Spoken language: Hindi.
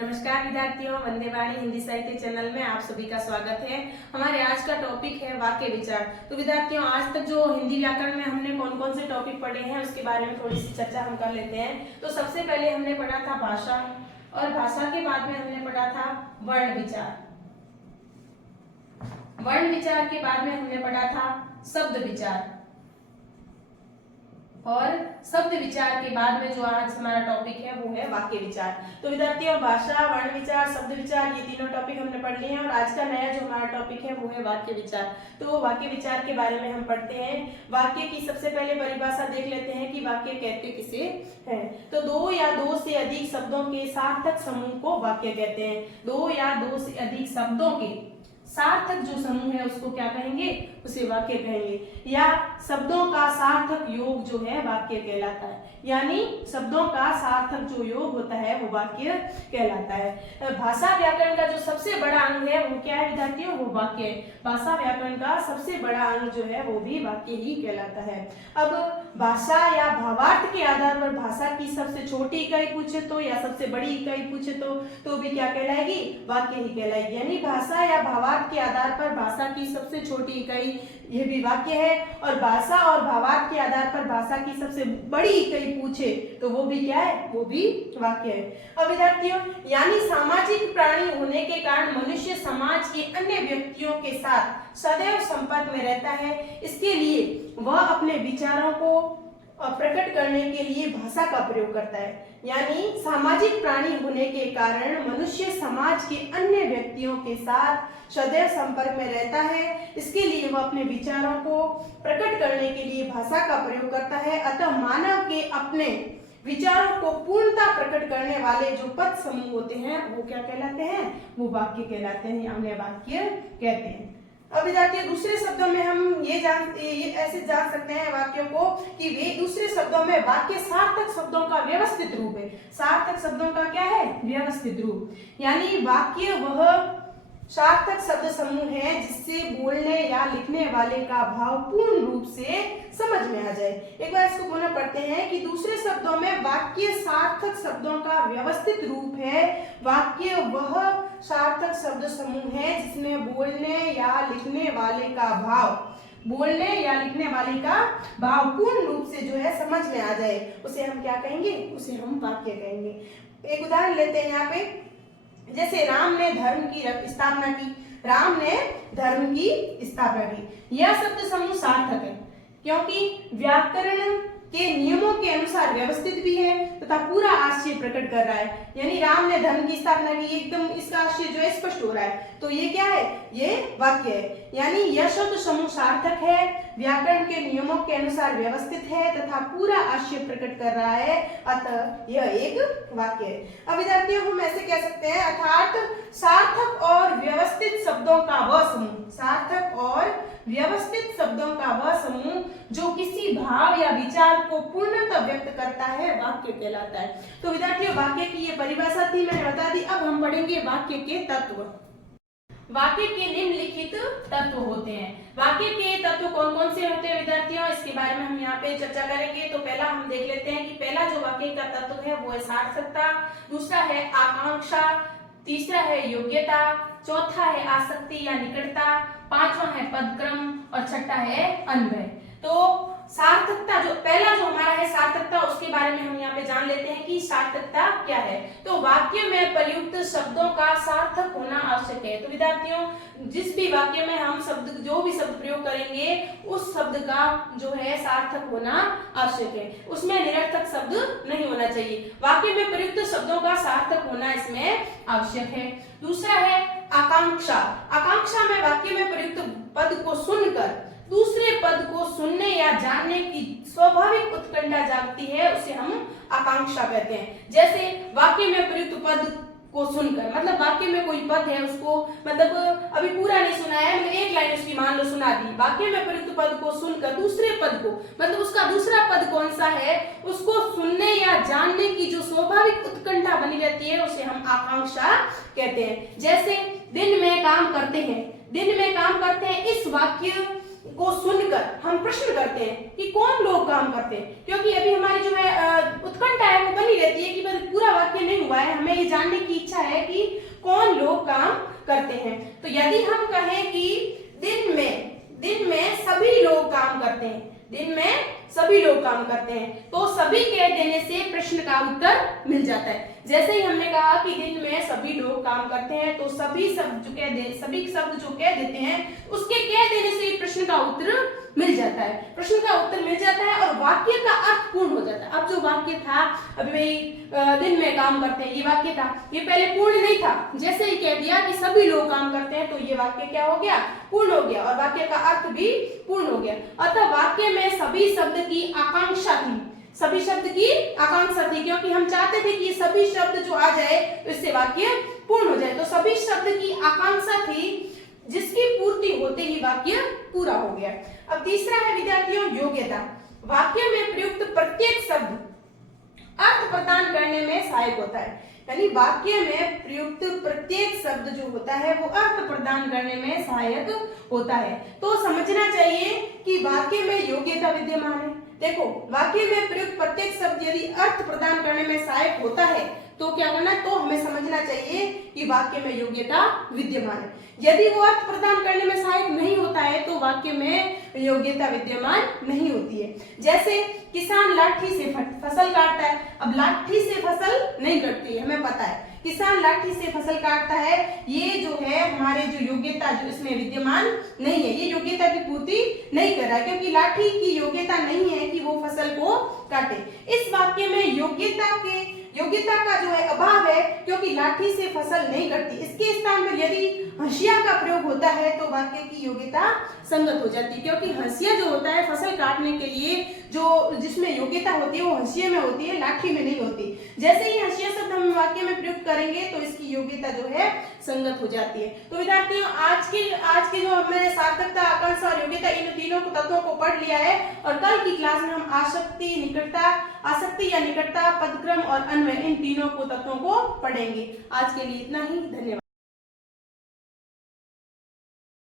नमस्कार विद्यार्थियों, वंदे वाणी हिंदी साहित्य चैनल में आप सभी का स्वागत है। हमारे आज का टॉपिक है वाक्य विचार। तो विद्यार्थियों, आज तक जो हिंदी व्याकरण में हमने कौन कौन से टॉपिक पढ़े हैं उसके बारे में थोड़ी सी चर्चा हम कर लेते हैं। तो सबसे पहले हमने पढ़ा था भाषा, और भाषा के बाद में हमने पढ़ा था वर्ण विचार। वर्ण विचार के बाद में हमने पढ़ा था शब्द विचार, और शब्द विचार के बाद में जो आज हमारा टॉपिक है वो है वाक्य विचार। तो विद्यार्थियों, भाषा, वर्ण विचार, शब्द विचार, ये तीनों टॉपिक हमने पढ़ लिए हैं, और आज का नया जो हमारा टॉपिक है वो है वाक्य विचार। तो वाक्य विचार के बारे में हम पढ़ते हैं। वाक्य की सबसे पहले परिभाषा देख लेते हैं कि वाक्य कहते किसे हैं। तो दो या दो से अधिक शब्दों के सार्थक समूह को वाक्य कहते हैं। दो या दो से अधिक शब्दों के सार्थक जो समूह है उसको क्या कहेंगे? उसे वाक्य कहेंगे। या शब्दों का सार्थक योग जो है वाक्य कहलाता है, यानी शब्दों का सार्थक जो योग होता है वो वाक्य कहलाता है। भाषा व्याकरण का जो सबसे बड़ा अंग है वो क्या है विद्यार्थियों? वो वाक्य है। भाषा व्याकरण का सबसे बड़ा अंग जो है वो भी वाक्य ही कहलाता है। अब भाषा या भावार्थ के आधार पर भाषा की सबसे छोटी इकाई पूछे तो या सबसे बड़ी इकाई पूछे तो भी क्या कहलाएगी? वाक्य ही कहलाएगी। यानी भाषा या भावार्थ के आधार पर भाषा की सबसे छोटी इकाई ये भी वाक्य है, और भाषा और भावार्थ के आधार पर भाषा की सबसे बड़ी इकाई पूछे तो वो भी क्या है? वो भी वाक्य है। अब विद्यार्थियों, यानी सामाजिक प्राणी होने के कारण मनुष्य समाज के अन्य व्यक्तियों के साथ सदैव संपर्क में रहता है। इसके लिए वह अपने विचारों को प्रकट करने के लिए भाषा का प्रयोग करता है। यानी सामाजिक प्राणी होने के कारण मनुष्य समाज के अन्य व्यक्तियों के साथ सदैव संपर्क में रहता है। इसके लिए वह अपने विचारों को प्रकट करने के लिए भाषा का प्रयोग करता है। अतः मानव के अपने विचारों को पूर्णता प्रकट करने वाले जो पद समूह होते हैं वो क्या कहलाते हैं? वो वाक्य कहलाते हैं, या उन्हें वाक्य कहते हैं। अब विद्यार्थियों, दूसरे शब्दों में हम ये ऐसे जान सकते हैं वाक्यों को कि वे दूसरे शब्दों में वाक्य सार्थक शब्दों का व्यवस्थित रूप है। सार्थक शब्दों का क्या है? व्यवस्थित रूप। यानी वाक्य वह सार्थक शब्द समूह है जिससे बोलने या लिखने वाले का भाव पूर्ण रूप से समझ में आ जाए। एक बार इसको पुनः पढ़ते हैं कि दूसरे शब्दों में वाक्य सार्थक शब्दों का व्यवस्थित रूप है। वाक्य वह सार्थक शब्द समूह है जिसमें बोलने या लिखने वाले का भाव पूर्ण रूप से जो है समझ में आ जाए, उसे हम क्या कहेंगे? उसे हम वाक्य कहेंगे। एक उदाहरण लेते हैं यहाँ पे, जैसे राम ने धर्म की स्थापना की। राम ने धर्म की स्थापना की, यह शब्द समूह सार्थक है क्योंकि व्याकरण के नियमों के अनुसार व्यवस्थित भी है तथा पूरा आशय प्रकट कर रहा है। यानी राम ने धर्म की स्थापना की, एकदम इसका आशय जो है स्पष्ट हो रहा है, तो ये क्या है? ये वाक्य है। यानी यह शब्द समूह सार्थक है, व्याकरण के नियमों के अनुसार व्यवस्थित है तथा पूरा आशय प्रकट कर रहा है, अतः यह एक वाक्य है। अब विद्यार्थियों, हम ऐसे कह सकते हैं, अर्थात सार्थक और व्यवस्थित शब्दों का वह समूह, सार्थक और व्यवस्थित शब्दों का वह समूह जो किसी भाव या विचार को पूर्णतः व्यक्त करता है वाक्य कहलाता है। तो विद्यार्थियों, वाक्य की ये परिभाषा थी, मैंने बता दी। अब हम पढ़ेंगे वाक्य के तत्व। वाक्य के निम्नलिखित तत्व होते हैं। वाक्य के तत्व कौन कौन से होते हैं विद्यार्थियों? इसके बारे में हम यहाँ पे चर्चा करेंगे। तो पहला हम देख लेते हैं कि पहला जो वाक्य का तत्व है वो है सार्थकता, दूसरा है आकांक्षा, तीसरा है योग्यता, चौथा है आसक्ति या निकटता, पांचवा है पदक्रम, और छठा है अन्वय। तो सार्थकता, जो पहला जो हमारा है सार्थकता, उसके बारे में हम यहाँ पे जान लेते हैं कि सार्थकता क्या है। तो वाक्य में प्रयुक्त शब्दों का सार्थक होना आवश्यक है। तो विद्यार्थियों, जिस भी वाक्य में हम जो भी शब्द प्रयोग करेंगे उस शब्द का जो है सार्थक होना आवश्यक है, उसमें निरर्थक शब्द नहीं होना चाहिए। वाक्य में प्रयुक्त शब्दों का सार्थक होना इसमें आवश्यक है। दूसरा है आकांक्षा। आकांक्षा में वाक्य में प्रयुक्त पद को सुनकर दूसरे पद को सुनने या जानने की स्वाभाविक उत्कंठा जागती है, उसे हम आकांक्षा कहते हैं। जैसे वाक्य में प्रयुक्त पद को सुनकर, मतलब वाक्य में कोई पद है, उसको मतलब अभी पूरा नहीं सुना है, मतलब एक लाइन उसकी मान लो सुना दी, वाक्य में प्रयुक्त पद को सुनकर दूसरे पद को, मतलब उसका दूसरा पद कौन सा है, उसको सुनने या जानने की जो स्वाभाविक उत्कंठा बनी रहती है उसे हम आकांक्षा कहते हैं। जैसे दिन में काम करते हैं, दिन में काम करते हैं, इस वाक्य को सुनकर हम प्रश्न करते हैं कि कौन लोग काम करते हैं, क्योंकि अभी हमारी जो है उत्कंठा है वो बनी रहती है कि पूरा वाक्य नहीं हुआ है, हमें ये जानने की इच्छा है कि कौन लोग काम करते हैं। तो यदि हम कहें कि दिन में सभी लोग काम करते हैं, दिन में सभी लोग काम करते हैं, तो सभी कह देने से प्रश्न का उत्तर मिल जाता है। जैसे ही हमने कहा कि दिन में सभी लोग काम करते हैं, तो सभी शब्द जो कह देते हैं उसके कह देने से प्रश्न का उत्तर मिल जाता है, प्रश्न का उत्तर मिल जाता है और वाक्य का अर्थ पूर्ण हो जाता है। अब जो वाक्य था अभी भाई दिन में काम करते हैं, ये वाक्य था, ये पहले पूर्ण नहीं था, जैसे ही कह दिया कि सभी लोग काम करते हैं तो ये वाक्य क्या हो गया, पूर्ण हो गया और वाक्य का अर्थ भी पूर्ण हो गया। अतः वाक्य में सभी शब्द की आकांक्षा थी, सभी शब्द की आकांक्षा थी, क्योंकि हम चाहते थे कि सभी शब्द जो आ जाए तो इससे वाक्य पूर्ण हो जाए। तो सभी शब्द की आकांक्षा थी जिसकी पूर्ति होते ही वाक्य पूरा हो गया। अब तीसरा है विद्यार्थियों योग्यता। वाक्य में प्रयुक्त प्रत्येक शब्द अर्थ प्रदान करने में सहायक होता है, यानी वाक्य में प्रयुक्त प्रत्येक शब्द जो होता है वो अर्थ प्रदान करने में सहायक होता है। तो समझना चाहिए कि वाक्य में योग्यता विद्यमान है। देखो, वाक्य में प्रयुक्त प्रत्येक शब्द यदि अर्थ प्रदान करने में सहायक होता है तो क्या करना है, तो हमें समझना चाहिए कि वाक्य में योग्यता विद्यमान है। यदि वो अर्थ प्रदान करने में सहायक नहीं होता है तो वाक्य में योग्यता विद्यमान नहीं होती है। जैसे किसान लाठी से फसल काटता है, अब लाठी से फसल नहीं कटती है, हमें पता है, किसान लाठी से फसल काटता है, ये जो है हमारे जो योग्यता जो इसमें विद्यमान नहीं है, ये योग्यता की पूर्ति नहीं कर रहा है, क्योंकि लाठी की योग्यता नहीं है कि वो फसल को काटे। इस वाक्य में योग्यता का जो है अभाव है, क्योंकि लाठी से फसल नहीं कटती। इसके स्थान पर यदि हंसिया का प्रयोग होता है तो वाक्य की योग्यता संगत हो जाती है, क्योंकि हंसिया जो होता है फसल काटने के लिए जो जिसमें योग्यता होती है वो हंसिया में होती है, लाठी में नहीं होती। जैसे ही हंसिया शब्द हम वाक्य में प्रयुक्त करेंगे तो इसकी योग्यता जो है संगत हो जाती है। तो विद्यार्थियों आज के जो हमने सार्थकता, आकांक्षा और योग्यता इन तीनों तत्वों को पढ़ लिया है और कल की क्लास में हम आसक्ति या निकटता, पदक्रम और अन्वय इन तीनों को तत्वों को पढ़ेंगे। आज के लिए इतना ही, धन्यवाद।